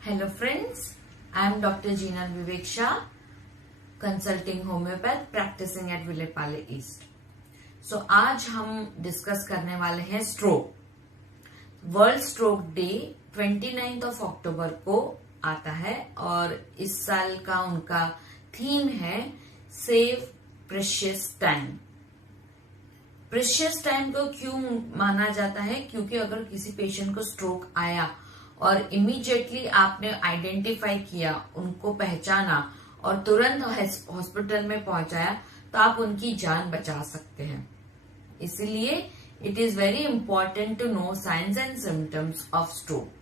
Hello friends, I am Dr. Jeena Vivek Shah, consulting homeopath practicing at Vilepale East. So आज हम discuss करने वाले हैं stroke. World stroke day 29 अक्टूबर को आता है और इस साल का उनका थीम है save precious time. Precious time को क्यों माना जाता है? क्योंकि अगर किसी पेशेंट को स्ट्रोक आया और इमीडिएटली आपने आइडेंटिफाई किया, उनको पहचाना और तुरंत हॉस्पिटल में पहुंचाया तो आप उनकी जान बचा सकते हैं. इसीलिए it is very important to know signs and symptoms of stroke.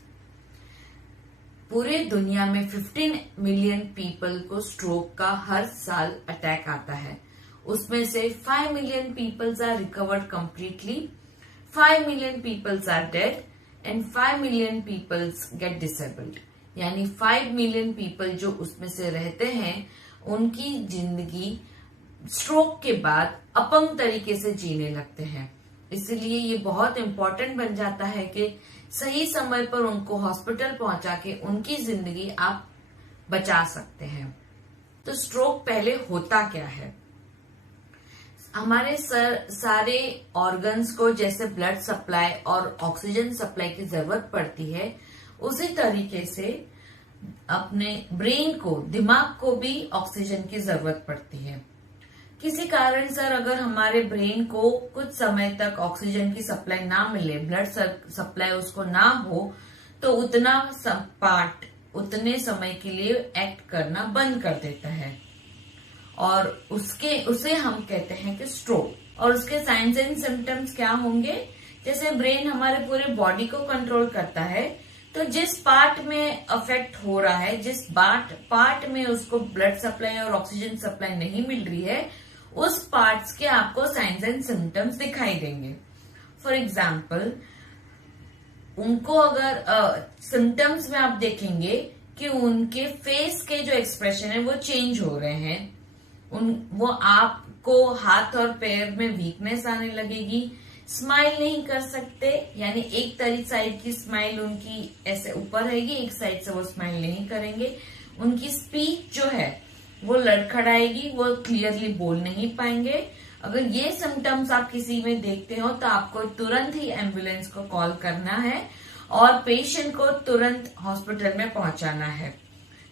पूरे दुनिया में 15 मिलियन पीपल को स्ट्रोक का हर साल अटैक आता है. उसमें से 5 million peoples are recovered completely, 5 million peoples are dead and 5 million peoples get disabled. यानी 5 मिलियन पीपल जो उसमें से रहते हैं उनकी जिंदगी स्ट्रोक के बाद अपंग तरीके से जीने लगते हैं. इसलिए ये बहुत इंपॉर्टेंट बन जाता है कि सही समय पर उनको हॉस्पिटल पहुंचा के उनकी जिंदगी आप बचा सकते हैं. तो स्ट्रोक पहले होता क्या है? हमारे सारे ऑर्गन्स को जैसे ब्लड सप्लाई और ऑक्सीजन सप्लाई की जरूरत पड़ती है, उसी तरीके से अपने ब्रेन को, दिमाग को भी ऑक्सीजन की जरूरत पड़ती है. किसी कारण सर अगर हमारे ब्रेन को कुछ समय तक ऑक्सीजन की सप्लाई ना मिले, ब्लड सप्लाई उसको ना हो, तो उतना पार्ट उतने समय के लिए एक्ट करना बंद कर देता है और उसे हम कहते हैं कि स्ट्रोक. और उसके साइंस एंड सिम्टम्स क्या होंगे? जैसे ब्रेन हमारे पूरे बॉडी को कंट्रोल करता है, तो जिस पार्ट में अफेक्ट हो रहा है, जिस पार्ट में उसको ब्लड सप्लाई और ऑक्सीजन सप्लाई नहीं मिल रही है, उस पार्ट्स के आपको साइंस एंड सिम्टम्स दिखाई देंगे. फॉर एग्जाम्पल, उनको अगर सिम्टम्स में आप देखेंगे कि उनके फेस के जो एक्सप्रेशन है वो चेंज हो रहे हैं. वो आपको हाथ और पैर में वीकनेस आने लगेगी, स्माइल नहीं कर सकते, यानी एक साइड की स्माइल उनकी ऐसे ऊपर रहेगी, एक साइड से वो स्माइल नहीं करेंगे. उनकी स्पीच जो है वो लड़खड़ाएगी, वो क्लियरली बोल नहीं पाएंगे. अगर ये सिम्टम्स आप किसी में देखते हो तो आपको तुरंत ही एम्बुलेंस को कॉल करना है और पेशेंट को तुरंत हॉस्पिटल में पहुंचाना है.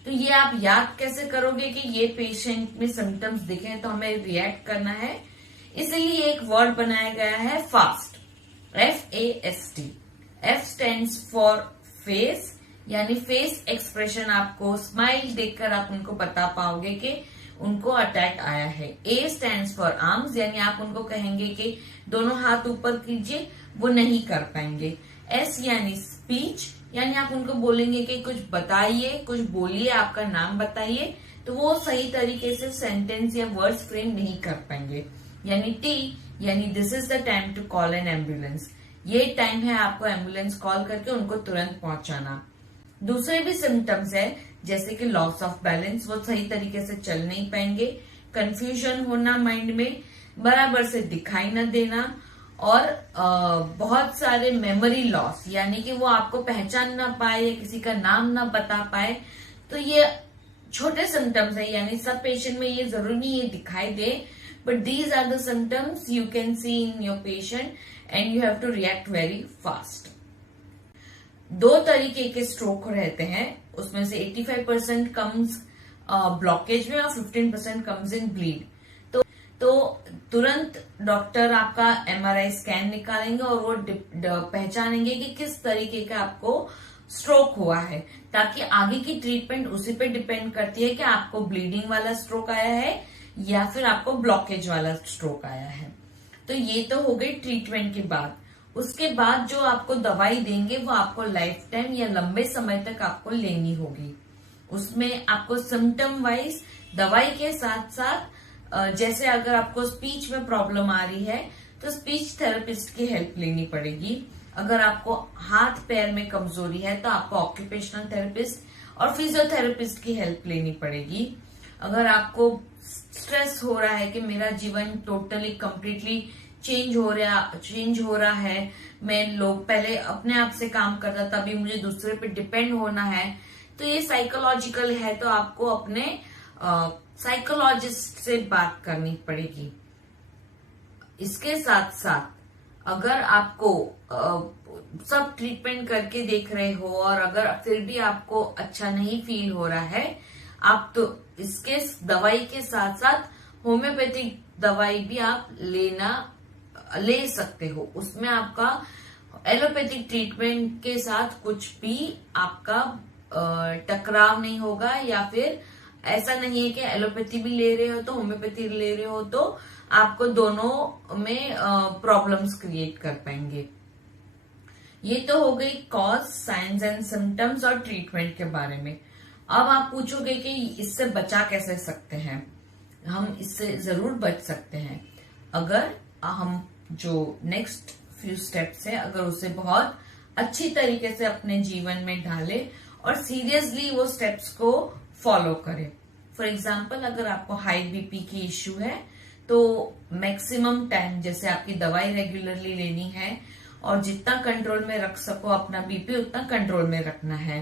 तो ये आप याद कैसे करोगे कि ये पेशेंट में सिम्टम्स दिखे तो हमें रिएक्ट करना है? इसलिए एक वर्ड बनाया गया है fast, FAST. F stands for face, यानी फेस एक्सप्रेशन. आपको स्माइल देखकर आप उनको बता पाओगे कि उनको अटैक आया है. A स्टैंड्स फॉर आर्म्स, यानी आप उनको कहेंगे कि दोनों हाथ ऊपर कीजिए, वो नहीं कर पाएंगे. S यानी स्पीच, यानी आप उनको बोलेंगे कि कुछ बताइए, कुछ बोलिए, आपका नाम बताइए, तो वो सही तरीके से सेंटेंस या वर्ड्स फ्रेम नहीं कर पाएंगे. यानी T यानी this is the time to call an ambulance. ये टाइम है आपको एम्बुलेंस कॉल करके उनको तुरंत पहुंचाना. दूसरे भी सिम्टम्स है जैसे कि लॉस ऑफ बैलेंस, वो सही तरीके से चल नहीं पाएंगे, कंफ्यूजन होना माइंड में, बराबर से दिखाई न देना और बहुत सारे मेमोरी लॉस, यानी कि वो आपको पहचान ना पाए या किसी का नाम ना बता पाए. तो ये छोटे सिम्टम्स है, यानी सब पेशेंट में ये जरूरी नहीं ये दिखाई दे, but these are the symptoms you can see in your patient and you have to react very fast. 2 तरीके के स्ट्रोक रहते हैं, उसमें से 85% कम्स ब्लॉकेज में और 15% कम्स इन ब्लीड. तो तुरंत डॉक्टर आपका MRI स्कैन निकालेंगे और वो पहचानेंगे कि किस तरीके का आपको स्ट्रोक हुआ है, ताकि आगे की ट्रीटमेंट उसी पे डिपेंड करती है कि आपको ब्लीडिंग वाला स्ट्रोक आया है या फिर आपको ब्लॉकेज वाला स्ट्रोक आया है. तो ये तो हो गई ट्रीटमेंट के बाद. उसके बाद जो आपको दवाई देंगे वो आपको लाइफ टाइम या लंबे समय तक आपको लेनी होगी. उसमें आपको सिम्टम वाइज दवाई के साथ साथ जैसे अगर आपको स्पीच में प्रॉब्लम आ रही है तो स्पीच थेरेपिस्ट की हेल्प लेनी पड़ेगी. अगर आपको हाथ पैर में कमजोरी है तो आपको ऑक्यूपेशनल थेरेपिस्ट और फिजियोथेरेपिस्ट की हेल्प लेनी पड़ेगी. अगर आपको स्ट्रेस हो रहा है कि मेरा जीवन टोटली कंप्लीटली चेंज हो रहा है, मैं पहले अपने आप से काम करता था, अभी मुझे दूसरे पे डिपेंड होना है, तो ये साइकोलॉजिकल है, तो आपको अपने साइकोलॉजिस्ट से बात करनी पड़ेगी। इसके साथ साथ अगर आपको सब ट्रीटमेंट करके देख रहे हो और अगर फिर भी आपको अच्छा नहीं फील हो रहा है, आप तो इसके दवाई के साथ साथ होम्योपैथिक दवाई भी आप ले सकते हो। उसमें आपका एलोपैथिक ट्रीटमेंट के साथ कुछ भी आपका टकराव नहीं होगा, या फिर ऐसा नहीं है कि एलोपैथी भी ले रहे हो तो होम्योपैथी ले रहे हो तो आपको दोनों में प्रॉब्लम्स क्रिएट कर पाएंगे। ये तो हो गई कॉज, साइंस एंड सिम्टम्स और ट्रीटमेंट के बारे में। अब आप पूछोगे कि इससे बचा कैसे सकते हैं। हम इससे जरूर बच सकते हैं अगर हम जो नेक्स्ट फ्यू स्टेप्स है अगर उसे बहुत अच्छी तरीके से अपने जीवन में डालें और सीरियसली वो स्टेप्स को फॉलो करें। फॉर एग्जाम्पल, अगर आपको हाई बीपी की इश्यू है तो मैक्सिमम टाइम जैसे आपकी दवाई रेगुलरली लेनी है और जितना कंट्रोल में रख सको अपना बीपी उतना कंट्रोल में रखना है।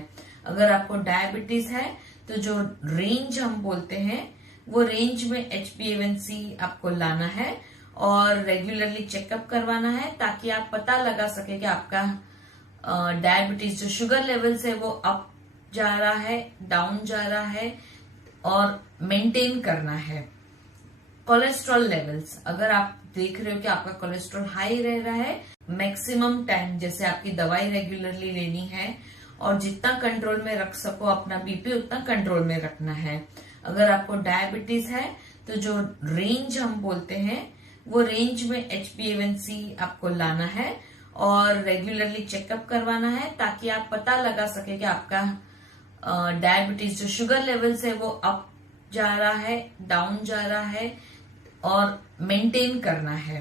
अगर आपको डायबिटीज है तो जो रेंज हम बोलते हैं वो रेंज में HbA1c आपको लाना है और रेगुलरली चेकअप करवाना है, ताकि आप पता लगा सके कि आपका डायबिटीज जो शुगर लेवल्स है वो अप जा रहा है, डाउन जा रहा है, और मेंटेन करना है। कोलेस्ट्रॉल लेवल्स, अगर आप देख रहे हो कि आपका कोलेस्ट्रॉल हाई रह रहा है, मैक्सिमम टाइम जैसे आपकी दवाई रेगुलरली लेनी है और जितना कंट्रोल में रख सको अपना बीपी उतना कंट्रोल में रखना है। अगर आपको डायबिटीज है तो जो रेंज हम बोलते हैं वो रेंज में HbA1c आपको लाना है और रेगुलरली चेकअप करवाना है, ताकि आप पता लगा सके कि आपका डायबिटीज जो शुगर लेवल्स है वो अप जा रहा है, डाउन जा रहा है, और मेंटेन करना है।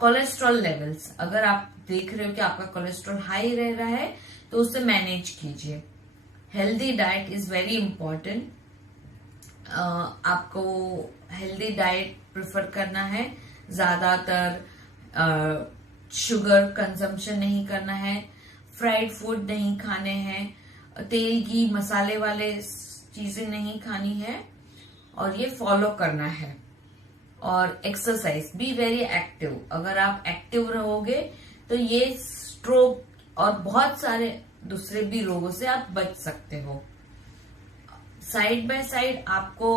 कोलेस्ट्रॉल लेवल्स, अगर आप देख रहे हो कि आपका कोलेस्ट्रॉल हाई रह रहा है तो उसे मैनेज कीजिए। Healthy diet is very important. आपको हेल्दी डाइट प्रेफर करना है, ज्यादातर शुगर कंजम्पशन नहीं करना है, फ्राइड फूड नहीं खाने हैं, तेल घी मसाले वाले चीजें नहीं खानी है, और ये फॉलो करना है। और एक्सरसाइज, बी वेरी एक्टिव। अगर आप एक्टिव रहोगे तो ये स्ट्रोक और बहुत सारे दूसरे भी रोगों से आप बच सकते हो। साइड बाय साइड आपको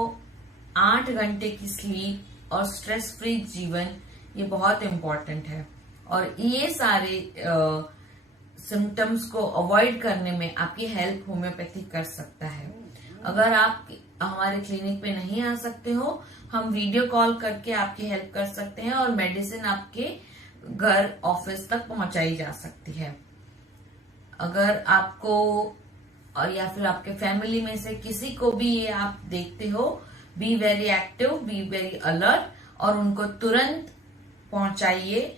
8 घंटे की स्लीप और स्ट्रेस फ्री जीवन ये बहुत इम्पोर्टेंट है, और ये सारे सिम्टम्स को अवॉइड करने में आपकी हेल्प होम्योपैथी कर सकता है। अगर आप हमारे क्लिनिक पे नहीं आ सकते हो, हम वीडियो कॉल करके आपकी हेल्प कर सकते हैं और मेडिसिन आपके घर ऑफिस तक पहुंचाई जा सकती है। अगर आपको और या फिर आपके फैमिली में से किसी को भी ये आप देखते हो, be very active, be very alert, और उनको तुरंत पहुंचाइए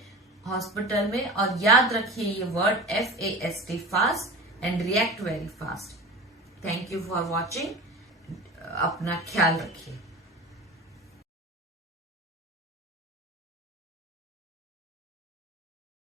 हॉस्पिटल में। और याद रखिए ये word FAST, fast, and react very fast. Thank you for watching. अपना ख्याल रखिए।